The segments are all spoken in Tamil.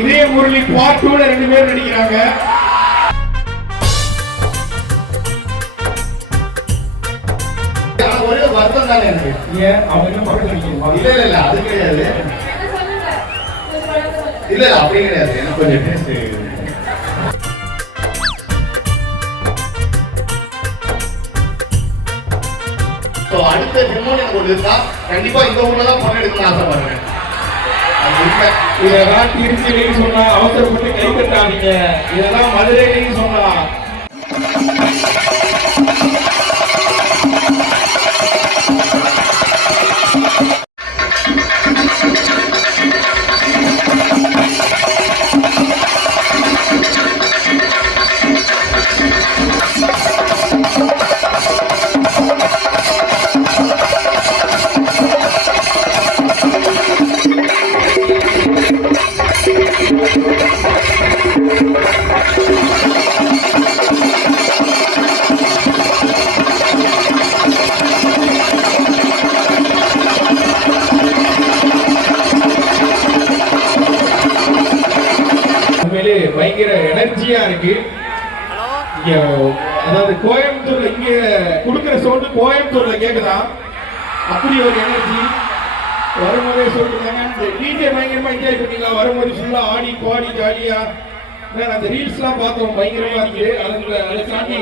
இதே முரளி பார்ட் 2ல 2 பேர் நடிக்கிறாங்க. ஒரே வருத்தம் தானே எனக்கு. ஏன் அவங்க படம் நடிக்கிறீங்க? இல்ல அது கிடையாது. இல்ல அப்படி கிடையாது. எனக்கு கொஞ்சம் டேஸ்ட் அடுத்த ஜென்மம் எனக்கு ஒரு இருக்கா கண்டிப்பா இந்த ஊர்ல தான் படம் எடுக்கணும்னு ஆசைப்படுறேன். இதெல்லாம் திருச்சியிலையும் சொன்னா அவசரப்பட்டு கை கட்டாதீங்க. இதெல்லாம் மதுரையிலையும் சொன்னா பயங்கர எனர்ஜியா இருக்கு. அதாவது கோயம்புத்தூர்ல இங்க கொடுக்கிற சவுண்ட் கோயம்புத்தூர்ல கேக்குதா? அப்படி ஒரு எனர்ஜி வரும்போதே சொல்லிருக்காங்க. டிஜே பயங்கரமா என்ஜாய் பண்ணீங்களா? வரும்போது ஃபுல்லா ஆடி பாடி ஜாலியா அந்த ரீல்ஸ் எல்லாம் பார்த்தோம். பயங்கரமா இருக்கு. அதை தாண்டி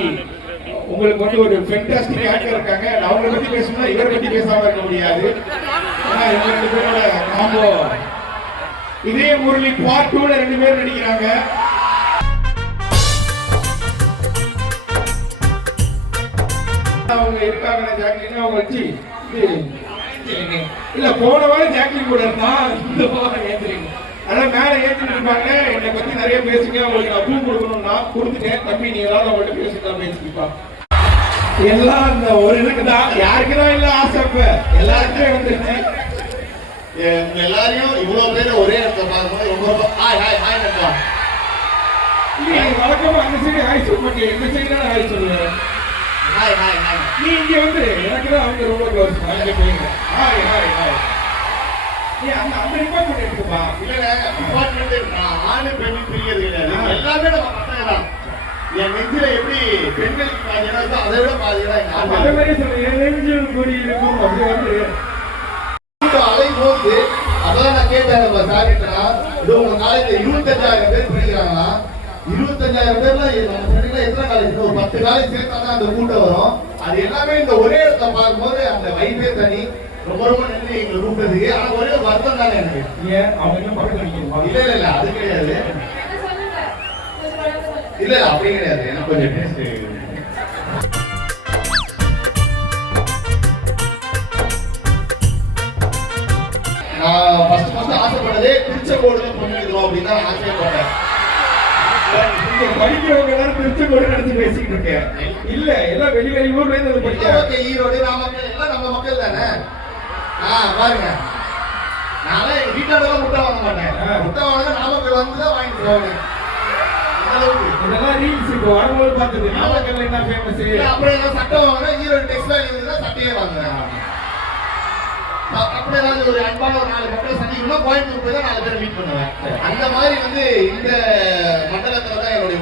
உங்களுக்கு வந்து ஒரு ஃபென்டாஸ்டிக் ஆக்டர் இருக்காங்க. அவங்களை பத்தி பேசணும்னா இவரை பத்தி பேசாம இருக்க முடியாது. ஆனா இவங்க 2 பேரோட காம்போ. இதே முரளி பார்ட் 2ல 2 பேர் நடிக்கிறாங்க. அவங்க இருக்காங்க ஜாக்லின் அவங்க வச்சு இல்ல போன வாரம் ஜாக்லின் கூட இருந்தா இந்த வாரம் ஏத்துறீங்க. ஆனா மேல ஏத்திட்டு இருப்பாங்க. என்னை பத்தி நிறைய பேசுங்க. அவங்களுக்கு நான் பூ கொடுக்கணும்னா கொடுத்துட்டேன். தம்பி நீ ஏதாவது அவங்கள்ட்ட பேசிக்கலாம் பேசிக்கிப்பா. எல்லாம் அந்த ஒரு இதுக்கு தான். யாருக்குதான் இல்ல ஆசை இப்ப எல்லாருக்குமே வந்துருச்சு. எல்லாரையும் இவ்வளவு பேர் ஒரே இடத்துல பார்க்கும்போது ரொம்ப ஹாய் ஹாய் ஹாய் நண்பா. வழக்கமா அந்த சைடு ஹாய் சொல்ல மாட்டேன். இந்த சைடு தான் ஹாய் சொல்லுவேன். Hi hi hi. நீ இங்க வந்து எனக்கு தான் அவங்க ரொம்ப க்ளோஸ். அங்க போயிங்க ஹாய் ஹாய் ஹாய். நீ அந்த அந்த டிபார்ட்மெண்ட் எடுத்துப்பா. இல்ல டிபார்ட்மெண்ட் ஆணு பெண் பிரிக்கிறது கிடையாது. எல்லாமே நம்ம பசங்க தான். என் நெஞ்சில எப்படி பெண்களுக்கு பாதி இடம் அதை விட பாதி இடம் அதே மாதிரி சொல்றேன். நெஞ்சில் கூடி இருக்கும். அப்படி வந்து அலைபோது அதான் நான் கேட்டேன். நம்ம சாரிட்டா இது உங்க காலேஜ்ல 25,000 பேர் படிக்கிறாங்களா? 25,000 பேர்ல நம்ம சொன்னீங்கன்னா எத்தனை காலேஜ்? ஒரு 10 காலேஜ் சேர்த்தாதான் அந்த கூட்டம் வரும். அது எல்லாமே இந்த ஒரே இடத்துல பார்க்கும்போது அந்த வைப்பே தனி. ரொம்ப ரொம்ப நன்றி எங்களை கூப்பிட்டதுக்கு. ஆனா ஒரே ஒரு வருத்தம் தானே எனக்கு. ஏன் அவங்க படம் நடிக்கிறீங்க? இல்ல அது கிடையாது. இல்ல அப்படி கிடையாது. எனக்கு கொஞ்சம் டேஸ்ட் நான் ஃபர்ஸ்ட் ஆசைப்பட்டதே திருச்செங்கோடுல பொண்ணு எடுக்கணும் அப்படின்னு தான் ஆசைப்பட்டேன். படிக்கிறவங்க எல்லாரும் திருச்செங்கோடு நினைச்சு பேசிக்கிட்டு இருக்கேன். இல்ல எல்லாம் வெளி ஊர்ல இருந்து படிக்கிறாங்க. ஈரோடு நாமக்கல் எல்லாம் நம்ம மக்கள் தானே. பாருங்க நான் எங்க வீட்டாளெல்லாம் முட்டை வாங்க மாட்டேன். முட்டை வாங்க நாமக்கல் வந்துதான் வாங்கிட்டு போவாங்க. இதெல்லாம் ரீல்ஸ் இப்போ வரும்போது பார்த்தது. நாமக்கல் என்ன ஃபேமஸ்? அப்புறம் எல்லாம் சட்டை வாங்கினா ஈரோடு டெக்ஸ்டைல் தான் சட்டையே வாங்குறேன். அப்படி ஏதாவது ஒரு அன்பான ஒரு 4 மக்கள் சந்திக்கணும்னா கோயம்புத்தூர் போய் தான் 4 பேரை மீட் பண்ணுவேன். அந்த மாதிரி வந்து இந்த மண்டலத்துல தான் என்னுடைய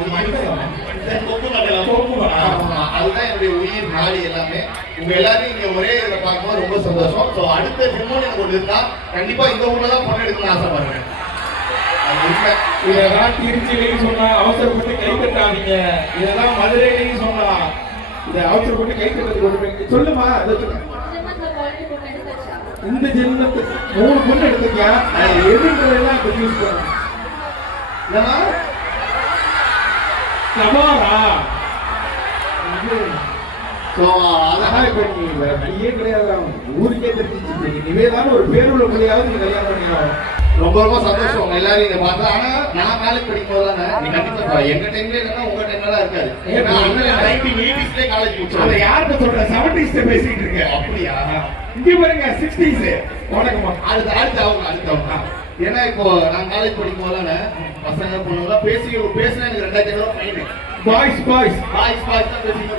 அதுதான் என்னுடைய உயிர் நாடி எல்லாமே. உங்க எல்லாரும் இங்க ஒரே இதுல பார்க்கும்போது ரொம்ப சந்தோஷம். ஸோ அடுத்த ஜென்மம் எனக்கு ஒரு இருக்கா கண்டிப்பா இந்த ஊர்ல தான் படம் எடுக்கணும்னு ஆசைப்படுறேன். இதெல்லாம் திருச்சியிலையும் சொன்னா அவசரப்பட்டு கை கட்டாதீங்க. இதெல்லாம் மதுரையிலையும் சொன்னா இதை அவசரப்பட்டு கை கட்டுறதுக்கு சொல்லுமா? இந்த ஜென்மத்து 3 பொண்ணு எடுத்துக்கியா? எதுன்றதெல்லாம் இப்ப யூஸ் பண்ண சவாரா? அதான் இப்ப நீ அப்படியே கிடையாது. ஊருக்கே தெரிஞ்சிச்சு. இனிமேதான் ஒரு பேருள்ள பிள்ளையாவது நீ கல்யாணம் பண்ணிக்கலாம். ரொம்ப ரொம்ப சந்தோஷம் உங்க எல்லாரும் இதை பார்த்தா. ஆனா நான் காலேஜ் படிக்கும் போது தானே நீ கண்டிப்பா எங்க டைம்ல இல்லைன்னா உங்க டைம்ல தான் இருக்காது. 1980s காலேஜ் முடிச்சோம். அதை யார்கிட்ட சொல்ற? 70s பேசிக்கிட்டு இருக்கேன். அப்படியா? இங்க பாருங்க 60s. வணக்கமா. அடுத்த ஏன்னா இப்போ நான் காலேஜ் படிக்கும் போது பசங்க பொண்ணுங்க பேசினா எனக்கு 2000 ரூபாய் ஃபைன். பாய்ஸ் தான் பேசிங்க.